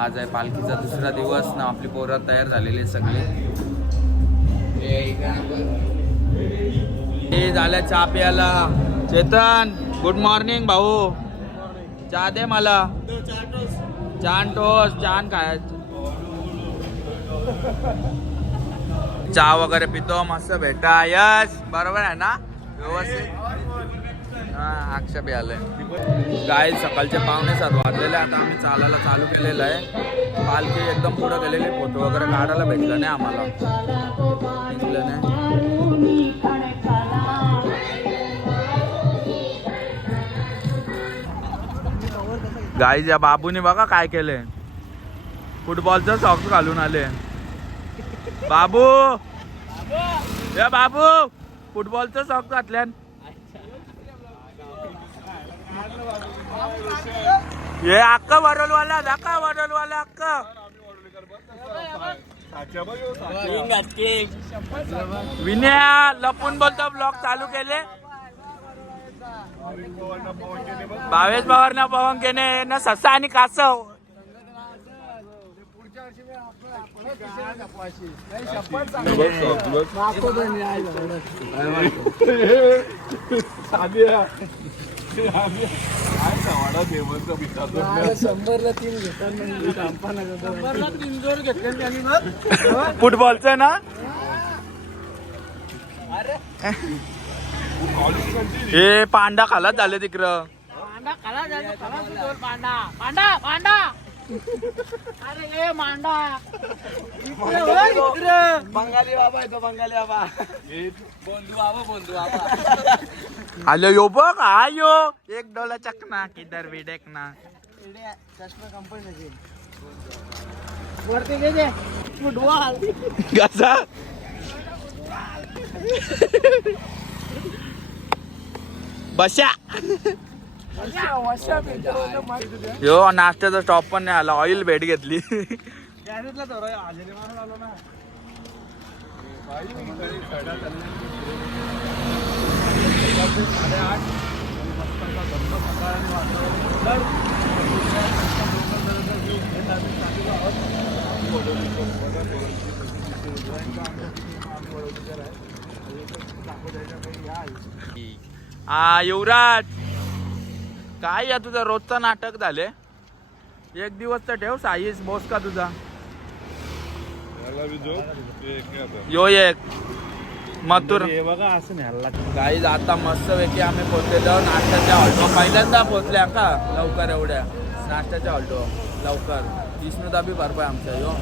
आज आहे पालखीचा दुसरा दिवस. ना आपली पोरं तयार झालेली आहेत सगळी. हे झाल्या चहा प्यायला. चेतन गुड मॉर्निंग भाऊ. चहा दे मला. छान टोस छान खायचं. चहा वगैरे पितो. मस्त भेटा. यस बरोबर आहे ना? व्यवस्थित. हा अक्षय बी आलंय. सकाळचे पाहुणे सात वाजलेले आता आम्ही चालायला चालू केलेलं आहे. पालखी एकदम पुढं गेलेली. फोटो वगैरे काढायला भेटलं नाही आम्हाला. भेटलं नाही. गाई या बाबूने बघा काय केलंय. फुटबॉलचं सॉक्स घालून आले. बाबू! या बाबू! फुटबॉलचं सॉक्स घातल्यान. हे अक्का वडोलवाला दाखा वडोलवाला अक्का. विनया लपून बोलतो ब्लॉग चालू केले. भावेश पवार ना पवन केने ना ससा आणि कासव. शंभरला तीन घेतात फुटबॉलचं ना? हे पांडा खालाच झाले तिकडं. पांडा खाला जोड पांडा. पांडा पांडा. अरे ए मांडा. बंगाली बाबा आहे तो बंगाली बाबा. बंधू बाबा बंधू बाबा आलो यो बघ आयो. एक डोला चकना किधर भी देखना. चष्मा कंपनीचे. वरती घे जे. फुटबॉल कसा बशा यो नाश्त्याचा स्टॉप पण नाही आला. ऑइल भेट घेतली. गॅरेजला थोडं हजेरी मारून आलो ना. हा युवराज काय या तुझं रोजचं नाटक झाले? एक दिवस तर ठेव साईस बोस का तुझा? यो एक मथुर बघा असं न्यायला काही आता मस्त पैकी आम्ही पोहोचलेलो नाश्त्याच्या हॉल्टो पहिल्यांदा पोहोचल्या का लवकर एवढ्या. नाश्त्याच्या हॉल्टो लवकर. विष्णुदा बी भरपाय आमच्या यो.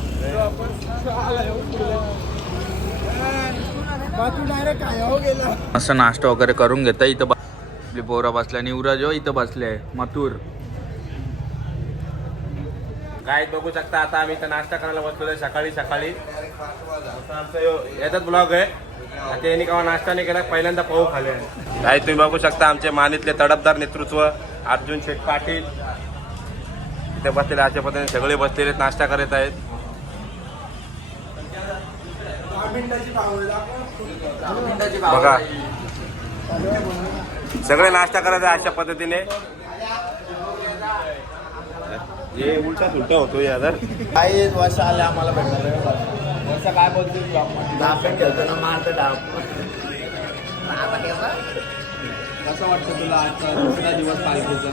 तू डायरेक्ट काय गेला असं नाश्ता वगैरे करून घेता इथं ब- आपली पोरं बसल्या निवराज हो इथं बसले. मथुर. गायत बघू शकता आता आम्ही इथं नाश्ता करायला बसलेलो सकाळी सकाळी. याचाच ब्लॉग आहे. त्यांनी यांनी केव्हा नाश्ता नाही केला पहिल्यांदा पाहू खाले काय तुम्ही बघू शकता आमचे मानितले तडपदार नेतृत्व अर्जुन शेठ पाटील. इथे बसलेले अशा पद्धतीने सगळे बसलेले नाश्ता करत आहेत. बघा. सगळे नाश्ता करत आहे अशा पद्धतीने. हे उलटा उलटा होतो यार काही वर्ष आले आम्हाला भेटणार वर्ष काय बोलते डापे खेळताना मारतं डाप कसं वाटतं तुला आजचा दुसरा दिवस पालखीचा?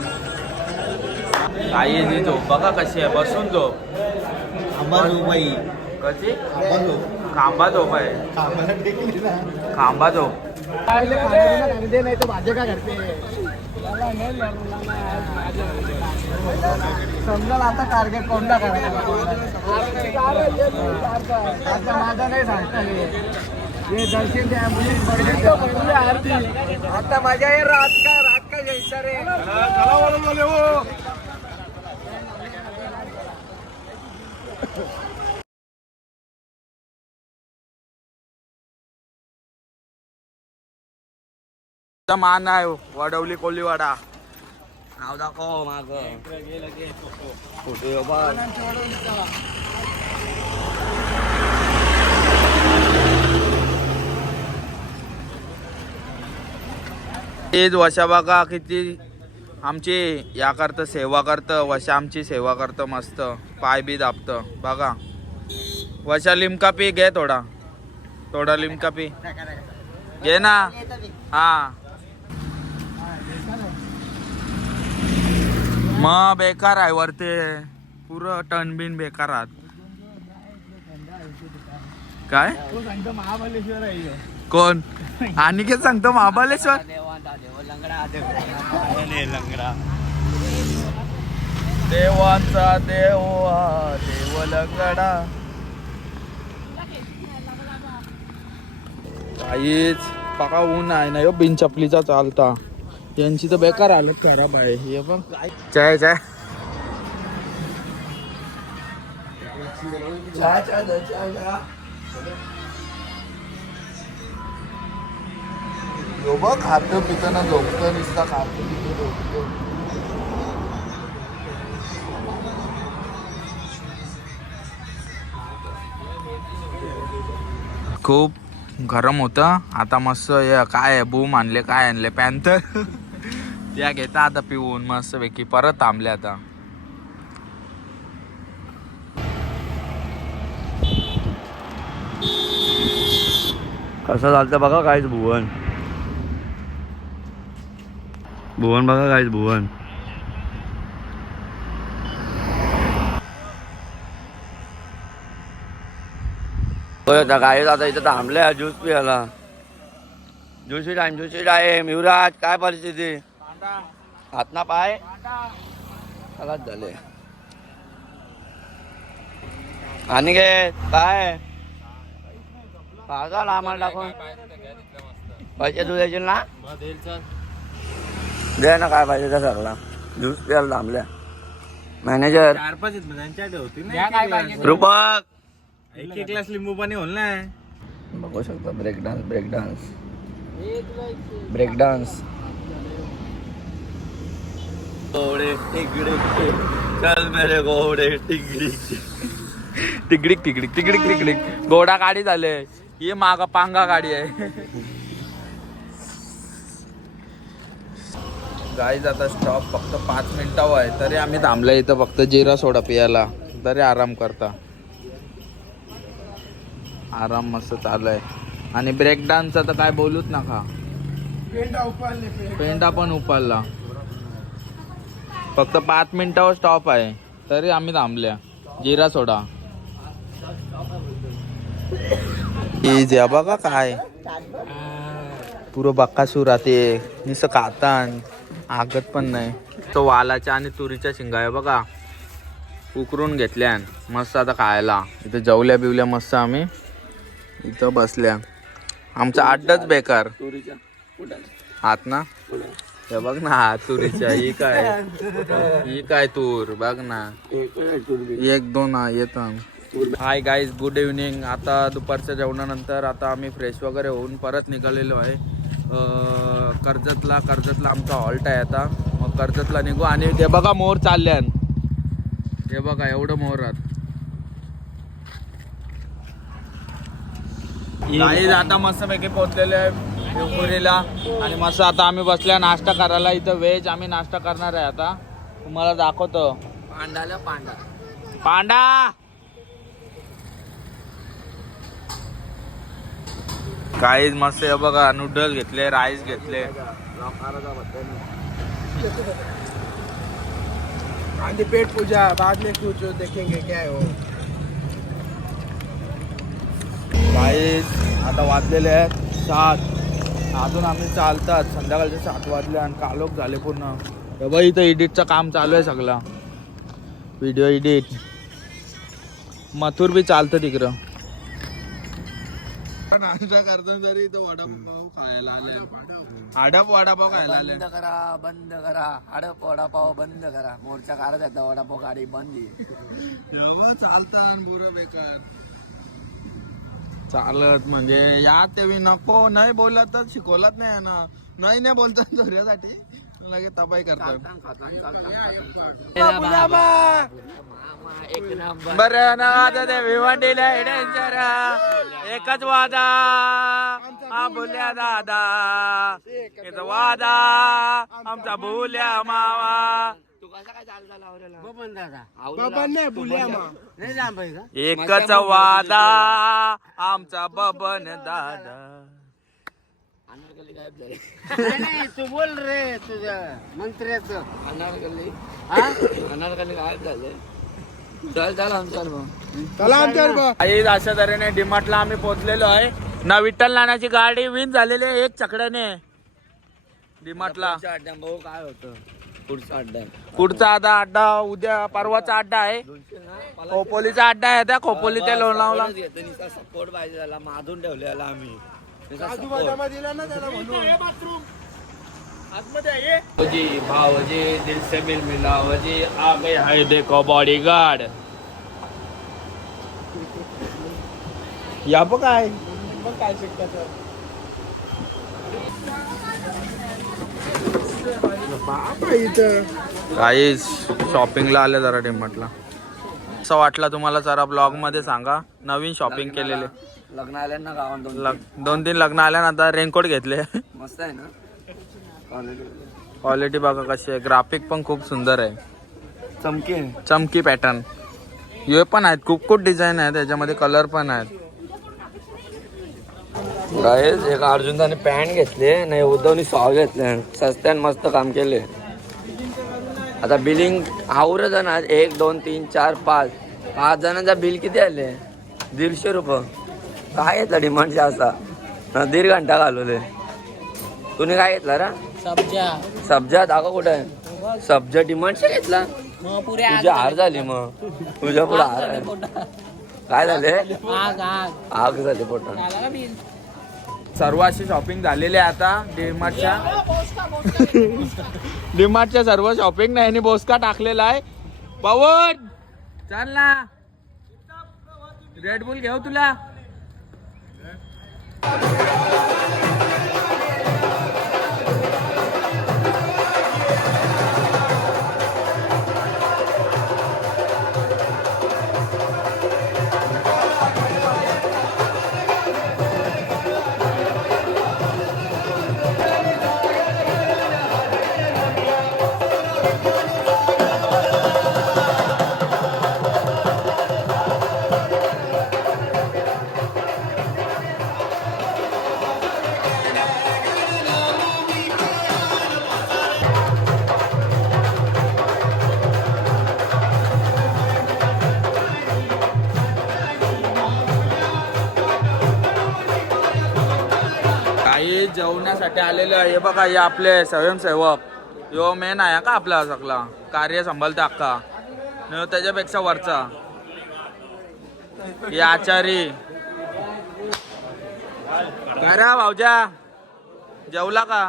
काही नाही तो बघा कशी आहे. बसून तो कशी? खांबा झोप आहे. खांबा झोप. पहिले खाण्यापिणं दे नाही भाज्या काय करते समजा आता टार्गेट कोणता करायचा? आता माझा नाही सांगता हे. दर्शन द्या मुली आरती. आता माझ्या हे रात का रात का जायचं रे मान आहे वडवली कोलीवाडा नाव दाखव माग फोटो बघ तेच वशा बघा किती आमची या करतं सेवा करतं. वशा आमची सेवा करतं मस्त. पाय बी दाबतं. बघा. वशा लिमका पी घे थोडा. थोडा लिमका पी. घे ना. हा. मग बेकार आहे वरते. पुरं टन बिन बेकार आहात. काय? कोण? सांगतो महाबलेश्वर आहे ह्यो. कोण अनिकेत सांगतो महाबलेश्वर देवाचा देवा देवलगडा काहीच पका ऊन आहे ना यो बिनचपलीचा चालता. यांची तर बेकार हालत खराब आहे. हे बघ. चाय चाय. बघ खातं पितं ना झोपतं नुसता खातं पितं झोपतं. खूप गरम होतं. आता मस्त काय आहे, बूम आणले काय आणले? पॅन्थर. त्या घेता आता पिऊन मस्त पैकी परत थांबले आता. कसं चालतं बघा काहीच भुवन. भुवन बघा काहीच भुवन. काहीच आता इथं थांबले ज्यूस पियाला. Juicy time juicy time Yuvraj काय परिस्थिती? हात ना पाय. सगळ्यात झाले. आणि घे काय? पाहता आम्हाला टाकून पैसे तू द्यायचे ना? दे ना काय पाहिजे त्या सगळा. ज्यूस प्यायला थांबल्या मॅनेजर काय रूपक. एक एक ग्लास लिंबू पाणी होल ना. बघू शकता break dance break dance break dance घोडे टिगडे चल मेरे घोडे टिगडी तिकडीक तिकडीक तिकडीक तिकडीक घोडा गाडी झाले. ही माग पांगा गाडी आहे. गाईज आता स्टॉप फक्त पाच मिनिटावर आहे. तरी आम्ही थांबलं इथं फक्त जिरा सोडा पियाला. तरी आराम करता. आराम मस्त चालू आहे आणि ब्रेक डान्सचा तर काय बोलूच नका. पेंडा पण उपाडला. फक्त पाच मिनिटावर स्टॉप आहे. तरी आम्ही थांबल्या. जिरा सोडा. इज बघा काय. पुरं बक्कासूर ते नुसतं कातान आगत पण नाही. तो वालाच्या आणि तुरीच्या शिंगा आहे बघा. उकरून घेतल्या मस्त आता खायला. इथं जेवल्या बिवल्या मस्त आम्ही. इथं बसल्या. आमचा अड्डाच बेकार. हात ना? हे बघ ना तुरीच्या ही काय? ही काय तूर? बघ ना. एक दोन येत हाय गाईज गुड इव्हनिंग आता दुपारच्या जेवणानंतर आता आम्ही फ्रेश वगैरे होऊन परत निघालेलो आहे. कर्जतला कर्जतला आमचा हॉल्ट आहे आता. मग कर्जतला निघू. आणि ते बघा मोर चालल्यान. हे बघा एवढं मोर गाईज आता मस्तपैकी पोहोचलेले आहे. शिवपुरीला. आणि मस्त आता आम्ही बसल्या नाश्ता करायला. इथं व्हेज आम्ही नाश्ता करणार आहे आता. तुम्हाला दाखवतो. पांडाला पांडा. पांडा! काहीच मस्त आहे बघा. नूडल्स घेतले राईस घेतले. आधी पेट पूजा बाद में कुछ देखेंगे क्या है वो. काहीच आता वाजलेले आहेत सात. अजून आम्ही चालतात. संध्याकाळचे सात वाजले आणि कालोख झाले पूर्ण. बघ इथं एडिटचं काम चालू आहे सगळं. व्हिडिओ एडिट मथुर बी चालतं तिकडं. नाश्ता करताना तरी इथं वडापाव खायला आले. आडप वडापाव खायला आले. बंद करा बंद करा. हडप वडापाव बंद करा. मोर्चा काढत येतात वडापाव गाडी बंद चालतात बुरं बेकार. चालत म्हणजे या तेवी नको नाही बोलत तर शिकवलत नाही ना नाही नाही बोलतात धोऱ्यासाठी लगेच तपाई नंबर. बरं ना आता ते भिवंडीला एकच वादा. हा बोल्या दादा. एक वादा. आमचा बोल्या मावा. तू कसा काय चालता लावलेला बबन दादा. बाबा नाही बुल्या नाही लांब आहे का? एकच वादा आमचा बबन दादा. अनारकली गायब झाली. नाही नाही तू बोल रे तुझं मंत्र्याचं. अनारकली हा? अनारकली गायब झाले. चल चल आमच्यावर मग आई अशा तऱ्हेने डिमार्टला आम्ही पोहोचलेलो आहे. ना विठ्ठल नानाची गाडी विन झालेली आहे एक चकड्याने. डिमार्टला. भाऊ काय होतं? पुढचा अड्डा पुढचा आता अड्डा उद्या परवाचा अड्डा आहे. खोपोलीचा अड्डा आहे त्या खोपोली ते लोणावला सपोर्ट पाहिजे त्याला. माधून ठेवलेला आम्ही. जी भावजी दिल से मिल मिलावजी आ गए हाय देखो बॉडीगार्ड या बघ काय? काही शॉपिंगला आले जरा डिमार्टला. असं वाटलं तुम्हाला जरा ब्लॉगमध्ये सांगा. नवीन शॉपिंग केलेले. लग्न आल्यांना गावात दोन लग दोन तीन लग्न आल्यानंतर रेनकोट घेतले. मस्त आहे ना. क्वालिटी बघा कशी आहे. ग्राफिक पण खूप सुंदर आहे. चमकी. चमकी पॅटर्न हे पण आहेत. खूप खूप डिझाईन आहे त्याच्यामध्ये कलर पण आहेत. गाईज एक अर्जुनदाने पॅन्ट घेतले नाही उद्धवनी सॉ घेतले सस्त्यान मस्त काम केले. आता बिलिंग आवर जण आज एक दोन तीन चार पाच. पाच जणांचा बिल किती आले? दीडशे रुपये. काय घेतला डिमांडचे असा ना दीड घंटा घालवले. तुम्ही काय घेतला रा? सब्जा. सब्जा दाखव कुठे? आहे सब्जा डिमांडचे घेतला? तुझी हार झाली मग. तुझ्या पुढे हार आहे. काय झाले? आग झाली बिल सर्व अशी शॉपिंग झालेली आहे आता डीमार्टच्या डीमार्टच्या सर्व शॉपिंग नाही आणि बोसका टाकलेला आहे. पवन! चल ना. रेड बुल घेऊ तुला. काही जेवण्यासाठी आलेले आहे. हे बघा हे आपले स्वयंसेवक. यो मेन आहे का आपला सगळा? कार्य सांभाळते अख्खा. त्याच्यापेक्षा वरचा. हे आचारी. काय रा भाऊजा. जेवला का?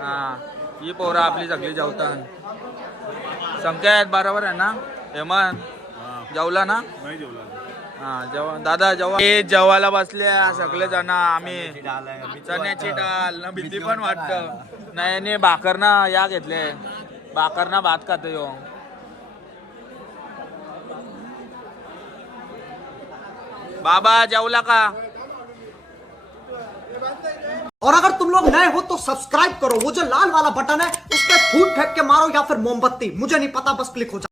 हा. ही पोरं आपली सगळी जेवतात. संख्या बरोबर आहे ना? हेमंत. जेवला ना? हा दादा जेव्हा हे जेवायला बसल्या सगळे जण आम्ही. चण्याची डाल भीती पण वाटत. नाही आणि भाकर ना या घेतले. भाकर ना भात खातो यो. बाबा, जेवला का? और अगर तुम लोग नए हो तो सब्सक्राइब करो। वो जो लाल वाला बटन है, उस पर फूट फेंक के मारो या फिर मोमबत्ती। मुझे नहीं पता, बस क्लिक हो जाए